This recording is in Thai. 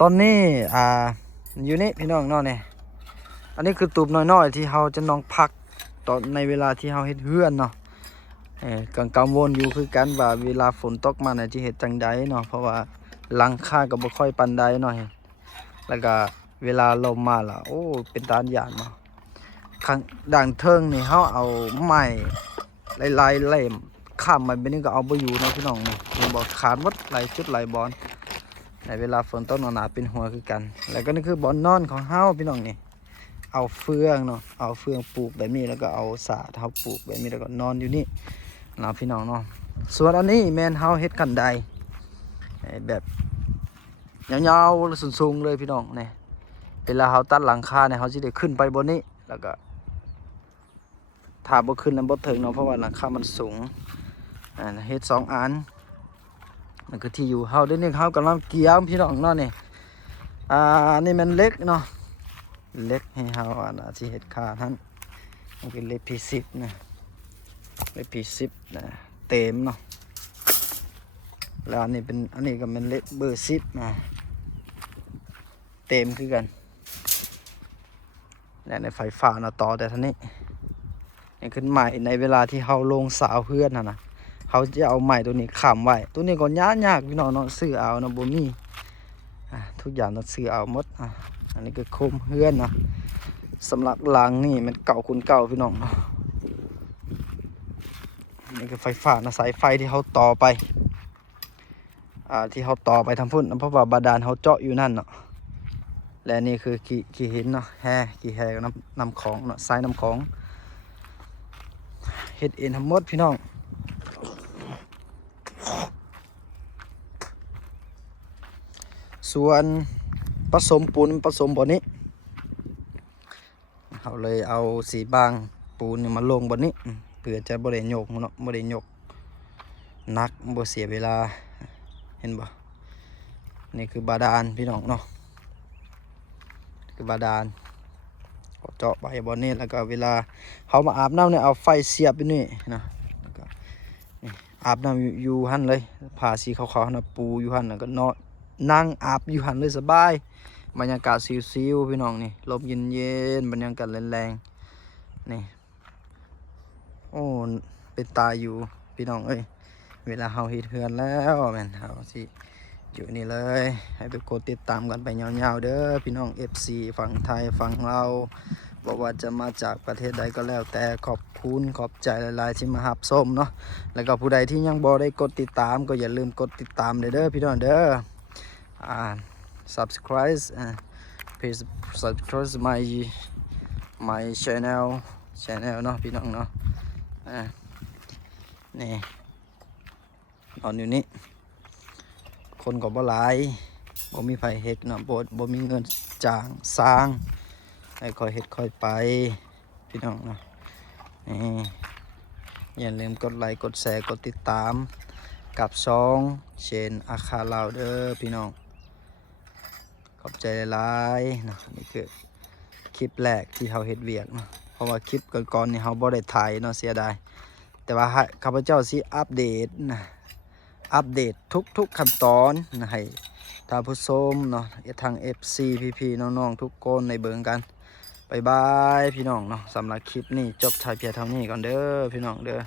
ตอนนี้อยู่นี่พี่น้องเนาะเนี่ยอันนี้คือตูบน้อยๆที่เราจะน้องพักตอนในเวลาที่เราเฮ็ดเฮือนเนาะกังวลอยู่คือกันว่าเวลาฝนตกมาเนี่ยจะเฮ็ดจังใดเนาะเพราะว่าหลังคาก็บ่ค่อยปานใดเนาะแล้วก็เวลาลมมาล่ะโอ้เป็นตาย้านเนาะข้างด่างเทิงนี่เฮาเอาไม้หลายๆเล่มค้ำไว้แบบนี้ก็เอาบ่อยู่เนาะพี่น้องนี่เห็นบ่ขาดหมดหลายจุดหลายบอนในเวลาฝนตกหนาๆเป็นหัวคือกันแล้วก็นี่คือบอนนอนของเฮาพี่น้องนี่เอาเฟืองเนาะเอาเฟืองปลูกแบบนี้แล้วก็เอาสาเฮาปลูกแบบนี้แล้วก็นอนอยู่นี่นะพี่น้องเนาะส่วนอันนี้แม่นเฮาเฮ็ดกันไดแบบยาวๆสูงๆเลยพี่น้องนี่เวลาเฮาตัดหลังคาเนี่ยเฮาสิได้ขึ้นไปบนนี้แล้วก็ถ้าบ่ขึ้นแล้วบ่ถึงเนาะเพราะว่าหลังคามันสูงเฮ็ด2อันนั่นคือที่อยู่เฮาเดี๋ยวนี้เฮากำลังเกี่ยวพี่น้องเนาะนี่นี่มันเล็กเนาะเล็กให้เฮาสิเฮ็ดค่าท่านมันเป็นเล็ก P10 นะเล็ก P10 นะเต็มเนาะแล้วอันนี้ก็เป็นเล็กเบอร์10นะเต็มคือกันและในไฟฟ้านะต่อแต่ท่านี้นี่ขึ้นใหม่ในเวลาที่เฮาลงสาวเพื่อนนะเขาจะเอาใหม่ตัวนี้ค้ำไว้ตัวนี้ก็ยากพี่น้องเนาะซื้อเอานะบ่มีทุกอย่างต้องซื้อเอาหมดอันนี้ก็โคมเฮือนนะสำหรับหลังนี่มันเก่าคุณเก่าพี่น้องเนาะนี่คือไฟฟ้านะสายไฟที่เขาต่อไปที่เขาต่อไปทำพุ่นเพราะว่าบาดาลเขาเจาะอยู่นั่นเนาะและนี่คือขี้หินเนาะขี้แฮกับน้ำของเนาะทรายน้ำของเฮ็ดเองทั้งหมดพี่น้องส่วนผสมปูนผสมบนนี้เขาเลยเอาสีบางปูนมาลงบนนี้เพื่อจะบริโยกเนาะบริโยกนักบ่เสียเวลาเห็นบ่นี่คือบาดาลพี่น้องเนาะคือบาดาลเจาะไปบนนี้แล้วก็เวลาเขามาอาบน้ำเนี่ยเอาไฟเสียบไปนี่นะแล้วก็นี่อาบน้ำอยู่หันเลยผ้าสีขาวๆนะปูอยู่หันแล้วก็นอนนั่งอาบอยู่หันเลยสบายบรรยากาศซิวๆพี่น้องนี่ลมเย็นๆบรรยากาศแรงๆนี่โอ้เป็นตาอยู่พี่น้องเอ้ยเวลาเฮาเฮ็ดเฮือนแล้วแม่นเฮาสิอยู่นี่เลยให้ทุกคนติดตามกันไปยาวๆเด้อพี่น้อง FC ฝั่งไทยฝั่งเราบอกว่าจะมาจากประเทศใดก็แล้วแต่ขอบคุณขอบใจหลายๆที่มารับชมเนาะแล้วก็ผู้ใดที่ยังบ่ได้กดติดตามก็อย่าลืมกดติดตามเด้อพี่น้องเด้อsubscribe please subscribe my channel เนาะพี่น้องเนาะนี่นอนอยู่นี่คนก็บ่หลายบ่มีไผเฮ็ดเนาะบ่มีเงินจ้างสร้างให้ค่อยเฮ็ดค่อยไปพี่น้องเนาะนี่อย่าลืมกดไลค์กดแชร์กดติดตามกับช่องเชนอาคาลาวเด้อพี่น้องขอบใจหลายๆเนาะนี่คือคลิปแรกที่เฮาเฮ็ดเวียกเนาะเพราะว่าคลิปก่อนๆนี่เฮาบ่ได้ถ่ายเนาะเสียดายแต่ว่าข้าพเจ้าสิอัปเดตนะอัปเดตทุกขั้นตอนนะให้ท่านผู้ชมเนาะทาง FC พี่ๆน้องๆทุกคนในเบิ่งกันบ๊ายบายพี่น้องเนาะสำหรับคลิปนี้จบท้ายเพียงเท่านี้ก่อนเด้อพี่น้องเด้อ